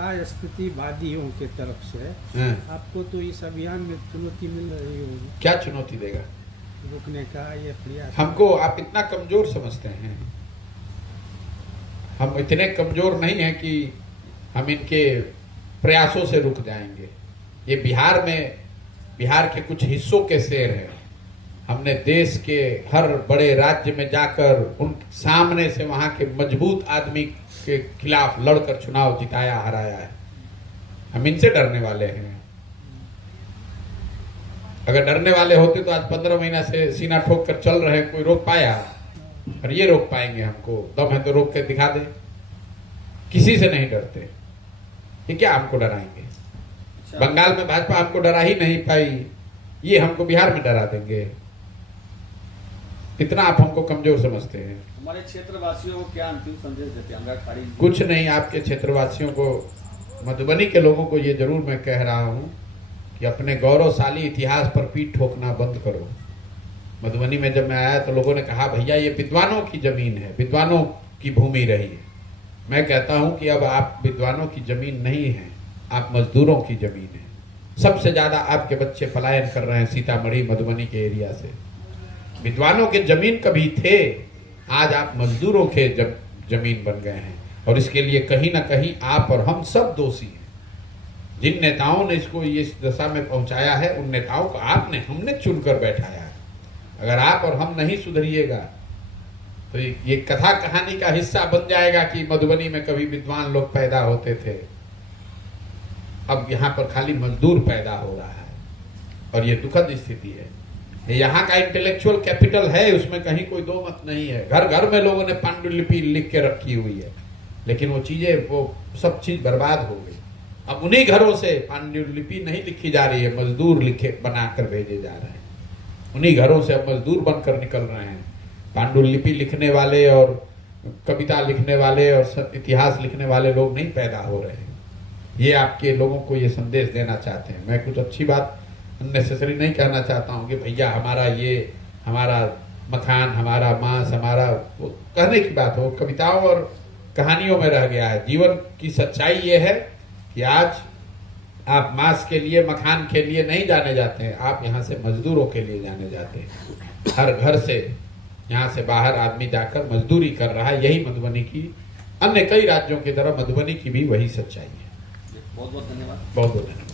यथा स्थिति वादियों के तरफ से हाँ। आपको तो इस अभियान में चुनौती मिल रही होगी, क्या चुनौती देगा रोकने का ये प्रयास? हमको? आप इतना कमजोर समझते हैं? हम इतने कमजोर नहीं हैं कि हम इनके प्रयासों से रुक जाएंगे। ये बिहार के कुछ हिस्सों के शेर हैं। हमने देश के हर बड़े राज्य में जाकर उन सामने से वहां के मजबूत आदमी के खिलाफ लड़कर चुनाव जिताया, हराया है। हम इनसे डरने वाले हैं? अगर डरने वाले होते तो आज 15 महीना से सीना ठोक कर चल रहे, कोई रोक पाया? और ये रोक पाएंगे हमको? दम है तो रोक के दिखा दे। किसी से नहीं डरते। ये क्या हमको डराएंगे? बंगाल में भाजपा हमको डरा ही नहीं पाई, ये हमको बिहार में डरा देंगे? इतना आप हमको कमजोर समझते हैं। हमारे क्षेत्रवासियों को क्या अंतिम संदेश देते हैं? अंगाखाड़ी कुछ नहीं, आपके क्षेत्रवासियों को, मधुबनी के लोगों को ये जरूर मैं कह रहा हूं कि अपने गौरवशाली इतिहास पर पीठ ठोकना बंद करो। मधुबनी में जब मैं आया तो लोगों ने कहा भैया ये विद्वानों की जमीन है, विद्वानों की भूमि रही है। मैं कहता हूं कि अब आप विद्वानों की जमीन नहीं है, आप मजदूरों की जमीन है। सबसे ज्यादा आपके बच्चे पलायन कर रहे हैं सीतामढ़ी मधुबनी के एरिया से। विद्वानों के जमीन कभी थे, आज आप मजदूरों के जमीन बन गए हैं। और इसके लिए कहीं ना कहीं आप और हम सब दोषी हैं। जिन नेताओं ने इसको इस दशा में पहुंचाया है, उन नेताओं को हमने चुनकर बैठाया है। अगर आप और हम नहीं सुधरिएगा तो ये कथा कहानी का हिस्सा बन जाएगा कि मधुबनी में कभी विद्वान लोग पैदा होते थे, अब यहाँ पर खाली मजदूर पैदा हो रहा है। और ये दुखद स्थिति है। यहाँ का इंटेलेक्चुअल कैपिटल है, उसमें कहीं कोई दो मत नहीं है। घर घर में लोगों ने पांडुलिपि लिख के रखी हुई है, लेकिन वो चीजें, वो सब चीज बर्बाद हो गई। अब उन्हीं घरों से पांडुलिपि नहीं लिखी जा रही है, मजदूर लिखे बनाकर भेजे जा रहे हैं। उन्हीं घरों से अब मजदूर बनकर निकल रहे हैं। पांडुलिपि लिखने वाले और कविता लिखने वाले और इतिहास लिखने वाले लोग नहीं पैदा हो रहे हैं। ये आपके लोगों को ये संदेश देना चाहते हैं। मैं कुछ अच्छी बात नेसेसरी नहीं कहना चाहता हूँ कि भैया हमारा मखान, हमारा मांस, हमारा, वो कहने की बात हो, कविताओं और कहानियों में रह गया है। जीवन की सच्चाई ये है कि आज आप मांस के लिए, मखान के लिए नहीं जाने जाते हैं, आप यहाँ से मजदूरों के लिए जाने जाते हैं। हर घर से, यहाँ से बाहर आदमी जाकर मजदूरी कर रहा है। यही मधुबनी की, अन्य कई राज्यों की तरह मधुबनी की भी वही सच्चाई है। बहुत बहुत धन्यवाद। बहुत बहुत धन्यवाद।